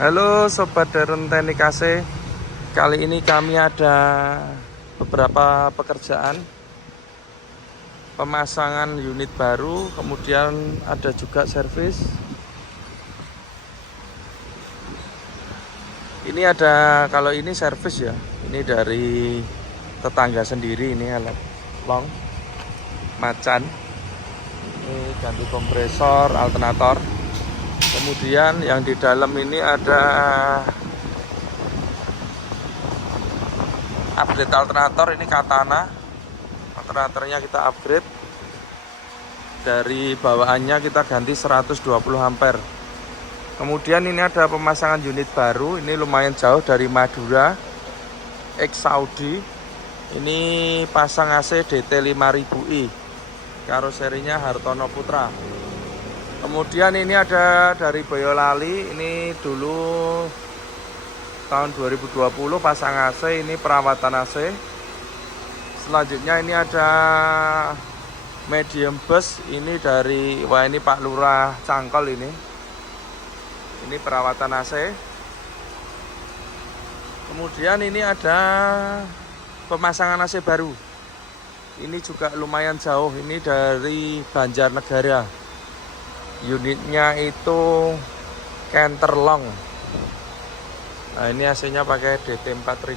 Halo Sobat Darun Teknik AC. Kali ini kami ada beberapa pekerjaan pemasangan unit baru, kemudian ada juga servis. Ini ada, kalau ini servis ya, ini dari tetangga sendiri, ini alat long macan. Ini ganti kompresor, alternator. Kemudian yang di dalam ini ada upgrade alternator, ini Katana. Alternatornya kita upgrade. Dari bawaannya kita ganti 120 ampere. Kemudian ini ada pemasangan unit baru, ini lumayan jauh dari Madura, X Saudi. Ini pasang AC DT 5000i. Karoserinya Hartono Putra. Kemudian ini ada dari Boyolali, ini dulu tahun 2020 pasang AC, ini perawatan AC. Selanjutnya ini ada medium bus, ini dari, wah ini Pak Lurah Cangkol ini perawatan AC. Kemudian ini ada pemasangan AC baru, ini juga lumayan jauh, ini dari Banjarnegara. Unitnya itu Canterlong. Nah ini AC-nya pakai DT 4000.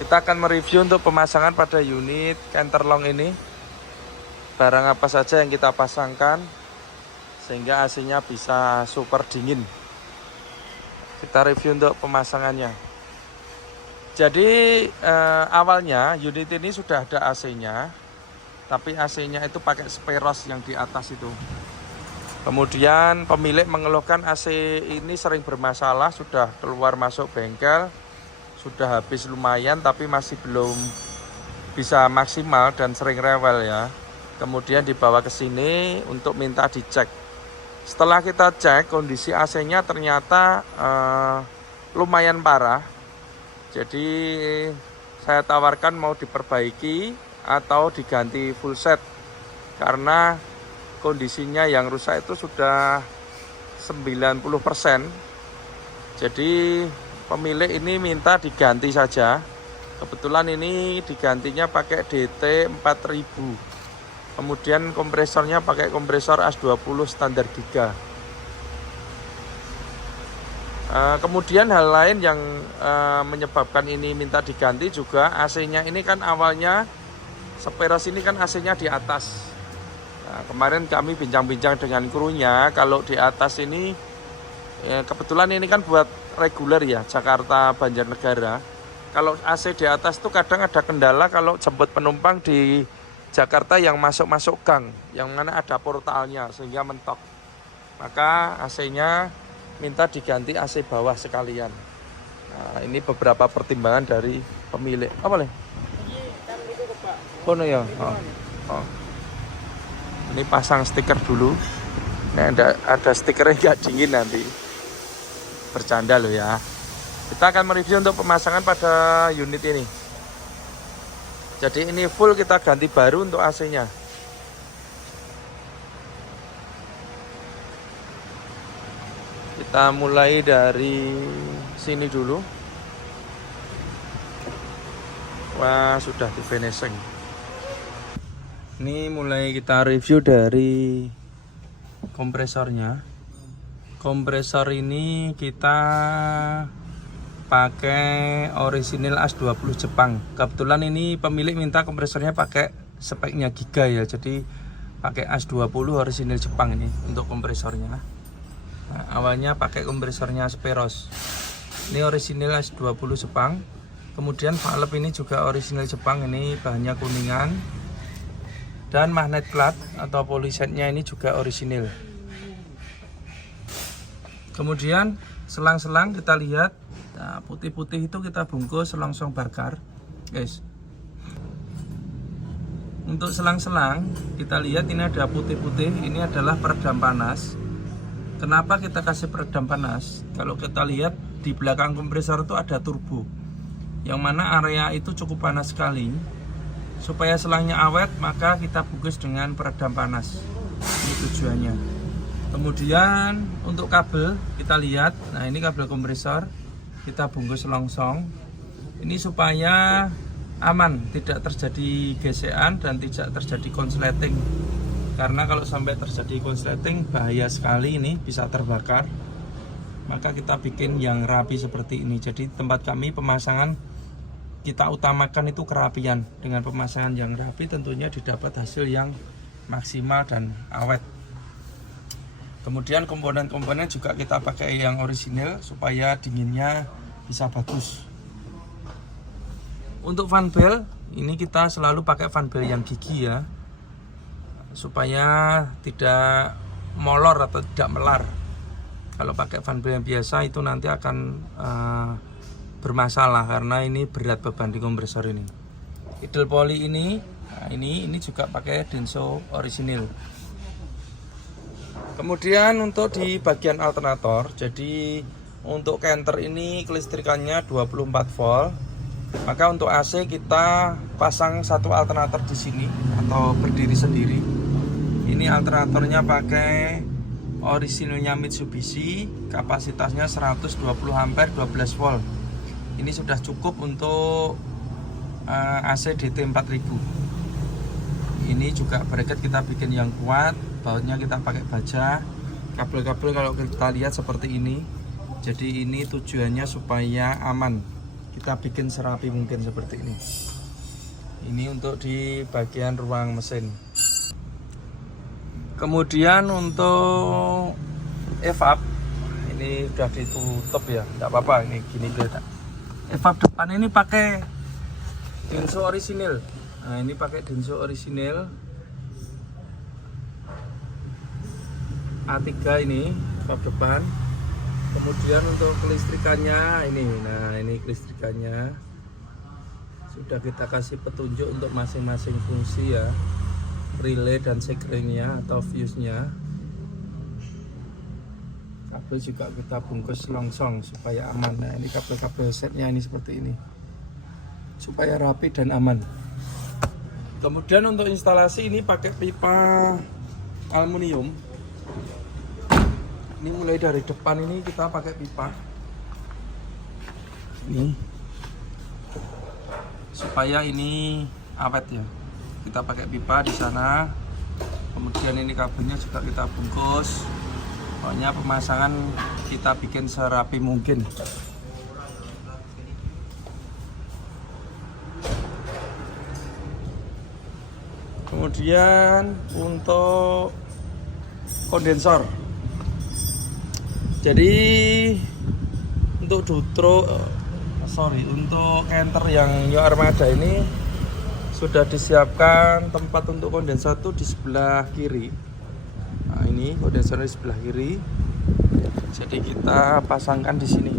Kita akan mereview untuk pemasangan pada unit Canterlong ini. Barang apa saja yang kita pasangkan sehingga AC-nya bisa super dingin. Kita review untuk pemasangannya. Jadi awalnya unit ini sudah ada AC-nya, tapi AC-nya itu pakai speros yang di atas itu. Kemudian pemilik mengeluhkan AC ini sering bermasalah, sudah keluar masuk bengkel, sudah habis lumayan tapi masih belum bisa maksimal dan sering rewel ya. Kemudian dibawa ke sini untuk minta dicek. Setelah kita cek, kondisi AC-nya ternyata lumayan parah. Jadi saya tawarkan mau diperbaiki atau diganti full set, karena kondisinya yang rusak itu sudah 90%. Jadi pemilik ini minta diganti saja. Kebetulan ini digantinya pakai DT 4000. Kemudian kompresornya pakai kompresor AS20 standar giga. Kemudian hal lain yang menyebabkan ini minta diganti juga, AC-nya ini kan awalnya speros ini kan AC-nya di atas. Nah, kemarin kami bincang-bincang dengan krunya, kalau di atas ini kebetulan ini kan buat reguler ya, Jakarta Banjarnegara. Kalau AC di atas tuh kadang ada kendala kalau jemput penumpang di Jakarta yang masuk-masuk gang, yang mana ada portalnya sehingga mentok. Maka AC-nya minta diganti AC bawah sekalian. Nah, ini beberapa pertimbangan dari pemilik. Apa boleh? Oh no ya. Oh. Ini pasang stiker dulu. Nah, ada stikernya nggak dingin nanti. Bercanda loh ya. Kita akan mereview untuk pemasangan pada unit ini. Jadi ini full kita ganti baru untuk AC-nya. Kita mulai dari sini dulu. Wah, sudah di finishing. Ini mulai kita review dari kompresornya. Kompresor ini kita pakai orisinil AS20 Jepang. Kebetulan ini pemilik minta kompresornya pakai speknya giga ya. Jadi pakai AS20 orisinil Jepang ini untuk kompresornya. Nah, awalnya pakai kompresornya Speros. Ini orisinil AS20 Jepang. Kemudian valve ini juga orisinil Jepang, ini bahannya kuningan. Dan magnet plat atau polisetnya ini juga orisinil. Kemudian selang-selang kita lihat, nah, putih-putih itu kita bungkus selongsong bakar, guys. Untuk selang-selang kita lihat ini ada putih-putih, ini adalah peredam panas. Kenapa kita kasih peredam panas? Kalau kita lihat di belakang kompresor itu ada turbo, yang mana area itu cukup panas sekali. Supaya selangnya awet, maka kita bungkus dengan peredam panas. Ini tujuannya. Kemudian untuk kabel kita lihat, nah ini kabel kompresor kita bungkus longsong. Ini supaya aman, tidak terjadi gesekan dan tidak terjadi konsleting. Karena kalau sampai terjadi konsleting bahaya sekali, ini bisa terbakar. Maka kita bikin yang rapi seperti ini. Jadi tempat kami pemasangan kita utamakan itu kerapian. Dengan pemasangan yang rapi tentunya didapat hasil yang maksimal dan awet. Kemudian komponen-komponen juga kita pakai yang orisinil supaya dinginnya bisa bagus. Untuk fan bel ini kita selalu pakai fan bel yang gigi ya, supaya tidak molor atau tidak melar. Kalau pakai fan bel yang biasa itu nanti akan bermasalah karena ini berat beban di kompresor ini. Idle poly ini, nah ini juga pakai Denso orisinil. Kemudian untuk di bagian alternator, jadi untuk canter ini kelistrikannya 24 volt. Maka untuk AC kita pasang satu alternator di sini atau berdiri sendiri. Ini alternatornya pakai orisinilnya Mitsubishi, kapasitasnya 120 ampere 12 volt. Ini sudah cukup untuk AC DT 4000. Ini juga bracket kita bikin yang kuat, bautnya kita pakai baja. Kabel-kabel kalau kita lihat seperti ini. Jadi ini tujuannya supaya aman. Kita bikin serapi mungkin seperti ini. Ini untuk di bagian ruang mesin. Kemudian untuk evap ini sudah ditutup ya, tidak apa-apa, ini gini kelihatan. Evap depan ini pakai Denso orisinil. Nah ini pakai Denso orisinil A3 ini evap depan. Kemudian untuk kelistrikannya ini, nah ini kelistrikannya sudah kita kasih petunjuk untuk masing-masing fungsi ya, relay dan sekringnya atau fuse-nya. Kabel juga kita bungkus longsong supaya aman. Nah ini kabel-kabel setnya ini seperti ini supaya rapi dan aman. Kemudian untuk instalasi ini pakai pipa aluminium. Ini mulai dari depan ini kita pakai pipa. Ini supaya ini awet ya. Kita pakai pipa di sana. Kemudian ini kabelnya juga kita bungkus. Pokoknya pemasangan kita bikin serapi mungkin. Kemudian untuk kondensor. Jadi untuk untuk canter yang New Armada ini sudah disiapkan tempat untuk kondensor itu di sebelah kiri. Nah, ini kondensor di sebelah kiri. Jadi kita pasangkan di sini.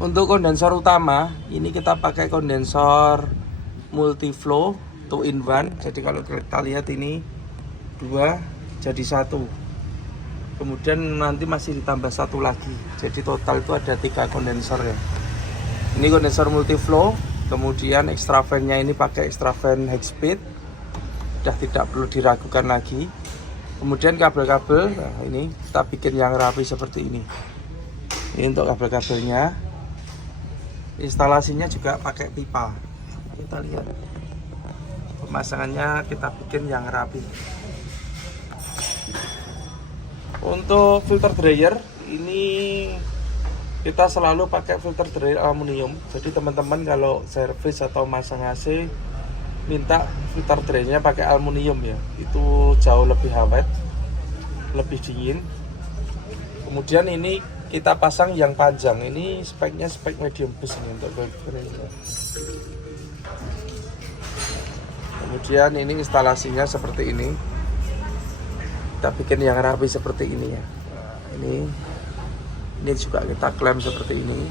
Untuk kondensor utama, ini kita pakai kondensor multiflow 2-in-1. Jadi kalau kita lihat ini 2 jadi 1. Kemudian nanti masih ditambah 1 lagi. Jadi total itu ada 3 kondensor ya. Ini kondensor multiflow. Kemudian extra fan-nya ini pakai extra fan high speed. Sudah tidak perlu diragukan lagi. Kemudian kabel-kabel, nah ini kita bikin yang rapi seperti ini. Ini untuk kabel-kabelnya. Instalasinya juga pakai pipa. Kita lihat pemasangannya, kita bikin yang rapi. Untuk filter dryer ini kita selalu pakai filter dryer aluminium. Jadi teman-teman kalau servis atau masang AC minta filter dryernya pakai aluminium ya, itu jauh lebih awet, lebih dingin. Kemudian ini kita pasang yang panjang, ini speknya spek medium bus ini untuk filternya. Kemudian ini instalasinya seperti ini. Kita bikin yang rapi seperti ini ya. Ini juga kita klaim seperti ini.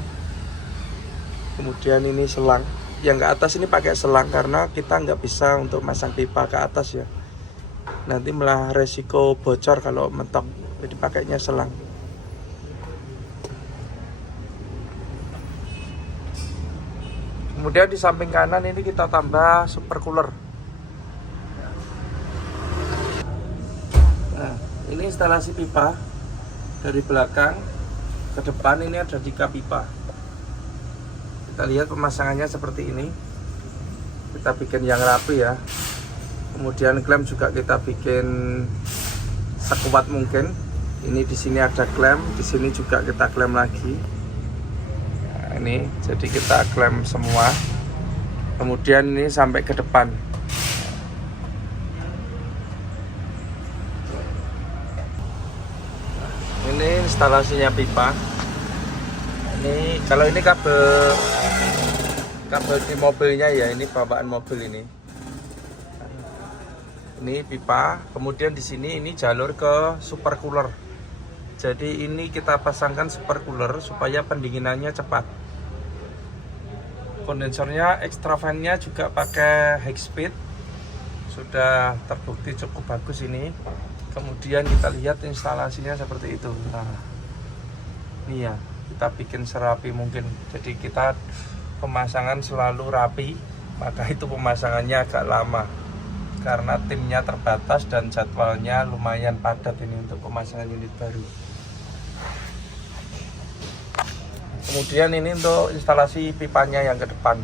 Kemudian ini selang. Yang ke atas ini pakai selang karena kita nggak bisa untuk masang pipa ke atas ya. Nanti malah resiko bocor kalau mentok. Jadi pakainya selang. Kemudian di samping kanan ini kita tambah super cooler. Nah, ini instalasi pipa dari belakang ke depan. Ini ada 3 pipa. Kita lihat pemasangannya seperti ini. Kita bikin yang rapi ya. Kemudian klem juga kita bikin sekuat mungkin. Ini di sini ada klem, di sini juga kita klem lagi. Nah, ini jadi kita klem semua. Kemudian ini sampai ke depan. Ini instalasinya pipa. Ini kalau ini kabel di mobilnya ya, ini bawaan mobil ini. Ini pipa, kemudian di sini ini jalur ke super cooler. Jadi ini kita pasangkan super cooler supaya pendinginannya cepat. Kondensornya extra fan-nya juga pakai high speed. Sudah terbukti cukup bagus ini. Kemudian kita lihat instalasinya seperti itu. Nah, ini ya, kita bikin serapi mungkin. Jadi kita pemasangan selalu rapi, maka itu pemasangannya agak lama. Karena timnya terbatas dan jadwalnya lumayan padat ini untuk pemasangan unit baru. Kemudian ini untuk instalasi pipanya yang ke depan.